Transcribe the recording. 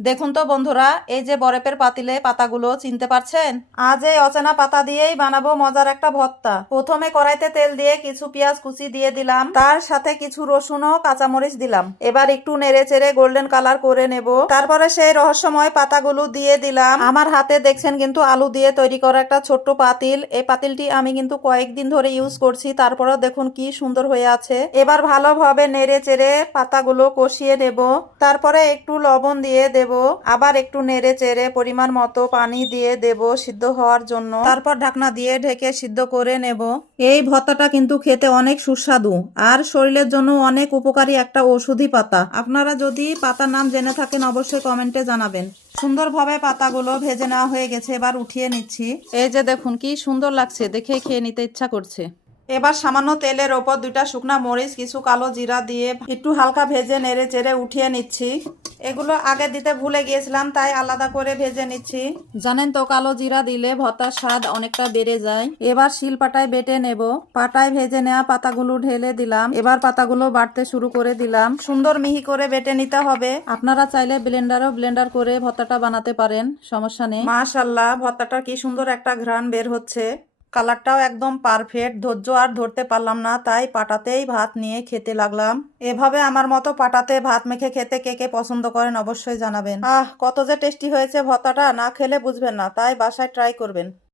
দেখুন তো বন্ধুরা, এই যে বরফের পাতিলে পাতাগুলো চিনতে পারছেন? আজ এই অচেনা পাতা দিয়েই বানাবো মজার একটা ভর্তা। প্রথমে কড়াইতে তেল দিয়ে কিছু পেঁয়াজ কুচি দিয়ে দিলাম, তার সাথে কিছু রসুন ও কাঁচামরিচ দিলাম। এবার একটু নেড়ে চেড়ে গোল্ডেন কালার করে নেব। তারপরে সেই রহস্যময় পাতাগুলো দিয়ে দিলাম। আমার হাতে দেখছেন কিন্তু আলু দিয়ে তৈরি করা একটা ছোট্ট পাতিল। এই পাতিলটি আমি কিন্তু কয়েকদিন ধরে ইউজ করছি, তারপরেও দেখুন কি সুন্দর হয়ে আছে। এবার ভালোভাবে নেড়ে চেড়ে পাতাগুলো কষিয়ে নেব। তারপরে একটু লবণ দিয়ে দেব, আবার একটু নেড়ে চেড়ে পরিমাণ মতো পানি দিয়ে দেব সিদ্ধ হওয়ার জন্য। তারপর ঢাকনা দিয়ে ঢেকে সিদ্ধ করে নেব। এই ভর্তাটা কিন্তু খেতে অনেক সুস্বাদু আর শরীরের জন্য অনেক উপকারী একটা ঔষধি পাতা। আপনারা যদি পাতার নাম জেনে থাকেন অবশ্যই কমেন্টে জানাবেন। সুন্দরভাবে পাতাগুলো ভেজে নেওয়া হয়ে গেছে, এবার উঠিয়ে নিচ্ছি। এই যে দেখুন কি সুন্দর লাগছে, দেখে খেয়ে নিতে ইচ্ছা করছে। এবার সামান্য তেলের ওপর 2টা শুকনা মরিচ, কিছু কালো জিরা দিয়ে একটু হালকা ভেজে নেড়ে চেড়ে উঠিয়ে নিচ্ছি। এগুলো আগে দিতে ভুলে গিয়েছিলাম, তাই আলাদা করে ভেজে নিচ্ছি। জানেন তো, কালো জিরা দিলে ভর্তার স্বাদ অনেকটা বেড়ে যায়। এবার শিল পাটায় বেটে নেব। পাটায় ভেজে নেওয়া পাতাগুলো ঢেলে দিলাম। এবার পাতাগুলো বাটতে শুরু করে দিলাম। সুন্দর মিহি করে বেটে নিতে হবে। আপনারা চাইলে ব্লেন্ডার করে ভর্তাটা বানাতে পারেন, সমস্যা নেই। মাশাআল্লাহ, ভর্তাটা কি সুন্দর একটা ঘ্রাণ বের হচ্ছে। কালারটাও একদম পারফেক্ট। ধৈর্য আর ধরতে পারলাম না, তাই পাটাতেই ভাত নিয়ে খেতে লাগলাম। এভাবে আমার মতো পাটাতে ভাত মেখে খেতে কে কে পছন্দ করেন অবশ্যই জানাবেন। কত যে টেস্টি হয়েছে ভর্তাটা, না খেলে বুঝবেন না, তাই বাসায় ট্রাই করবেন।